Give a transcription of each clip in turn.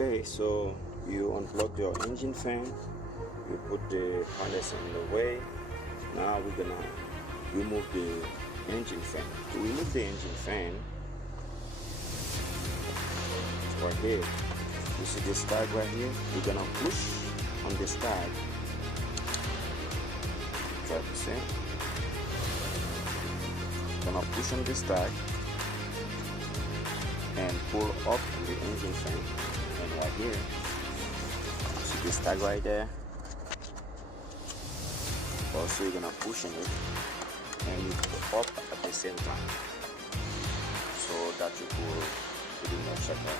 Okay, so you unplug your engine fan, you put the harness in the way. Now we're gonna remove the engine fan. To remove the engine fan, right here, you see this tag right here? We're gonna push on this tag. Try to see. Gonna push on this tag and pull up the engine fan. And right here, see this tag right there? Also, you're gonna push on it and you pull up at the same time, so that you will pretty much shut down.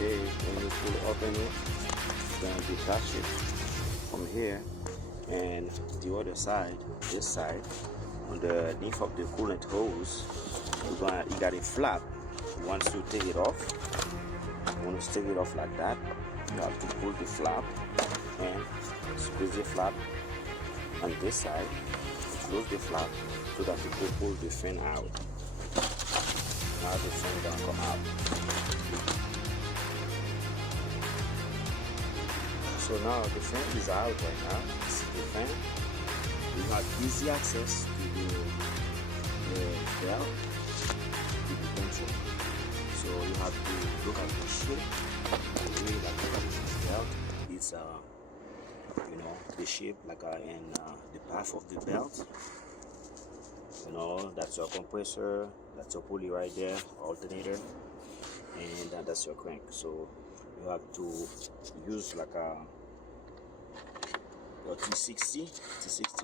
Okay, when you pull open it, you're gonna detach it from here, and the other side, this side, underneath of the coolant hose, you got a flap. Once you take it off, once you take it off like that, you have to pull the flap and squeeze the flap on this side, close the flap so that you can pull the fan out. Now the fan gonna come out. So now the fan is out right now. See the fan? You have easy access to the belt, to the tension. So you have to look at the shape, the way that the belt is, you know, the shape like in the path of the belt. You know, that's your compressor, that's your pulley right there, alternator, and that's your crank. So you have to use like your T60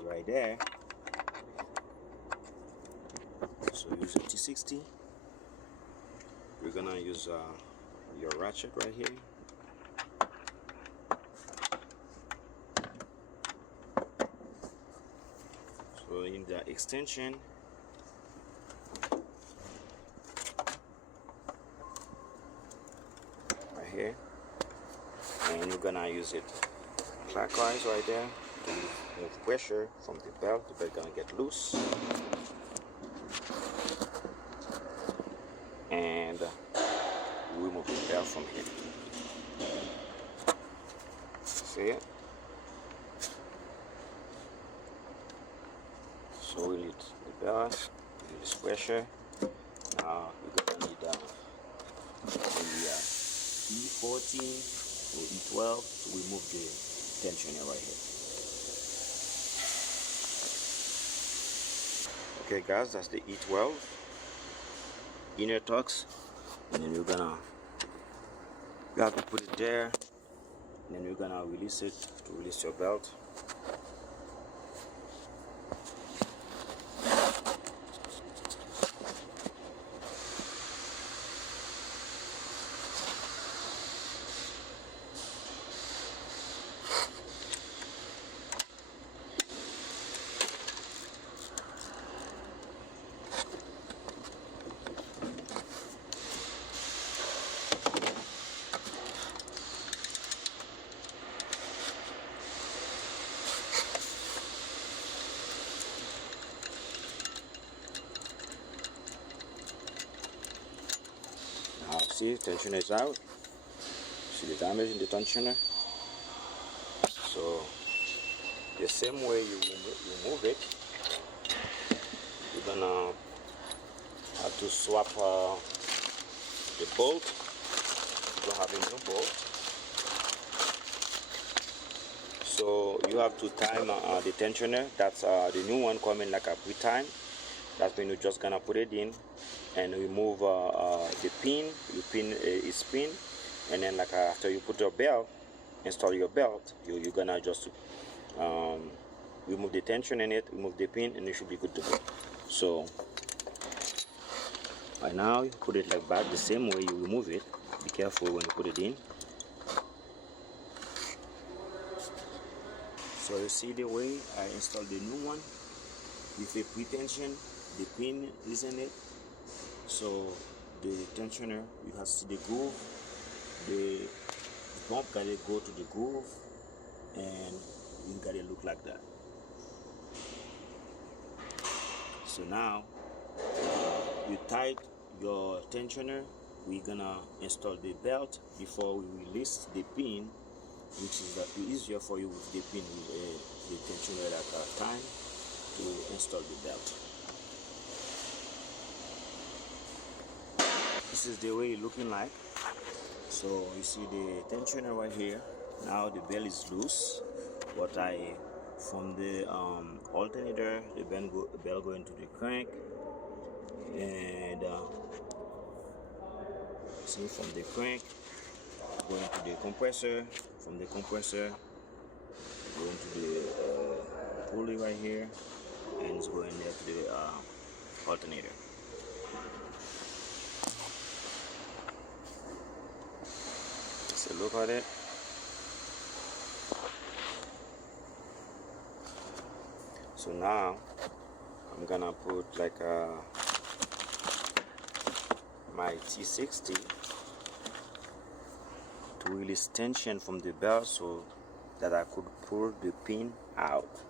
right there. So use a T60. We're gonna use your ratchet right here. So in the extension, right here, and you're gonna use it clockwise right there to move pressure from the belt. The belt gonna get loose, and remove the belt from here. See it? So we need the belt, release pressure. Now we're gonna need the E14 or E12 to remove the tensioner right here. Okay guys, that's the E12 inner tux, and then you have to put it there, and then you're gonna release it to release your belt. Now see, tensioner is out. See the damage in the tensioner. So the same way you remove it, you're gonna have to swap the bolt. You don't have a new bolt, so you have to time the tensioner. That's the new one coming like a pre-time. That's when you're just gonna put it in and remove the pin. You pin its pin, and then like after you put your belt, install your belt, you're gonna just remove the tension in it, remove the pin, and you should be good to go. So right now you put it like back the same way you remove it. Be careful when you put it in. So you see the way I installed the new one with a pre-tension. The pin is in it, so the tensioner, you have to see the groove. The bump gotta go to the groove, and you gotta look like that. So now you tight your tensioner. We're gonna install the belt before we release the pin, which is easier for you with the pin with the tensioner at that time to install the belt. This is the way it's looking like. So you see the tensioner right here. Now the belt is loose, but from the alternator, the belt go into the crank, and see, from the crank go into the compressor, from the compressor go into the pulley right here, and it's going there to the alternator. So look at it. So now I'm gonna put like my T60 to release tension from the belt so that I could pull the pin out.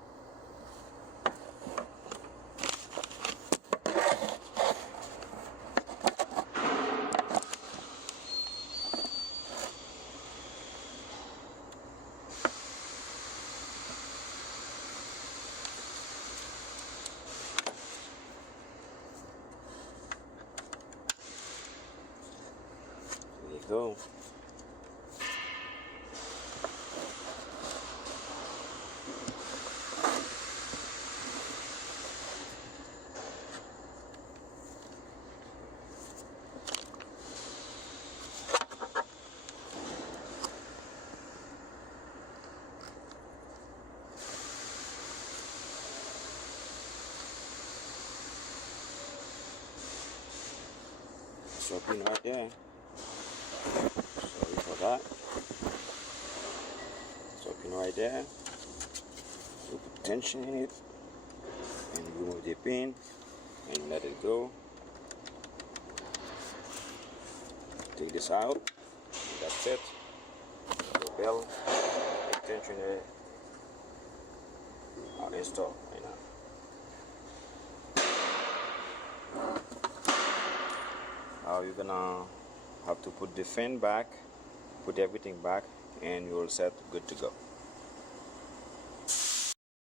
There you go. So pin right there. Sorry for that. So pin right there. You put tension in it and remove the pin and let it go. Take this out. And that's it. The belt, the tensioner are installed right now. Now you're gonna have to put the fan back, put everything back, and you're set, good to go.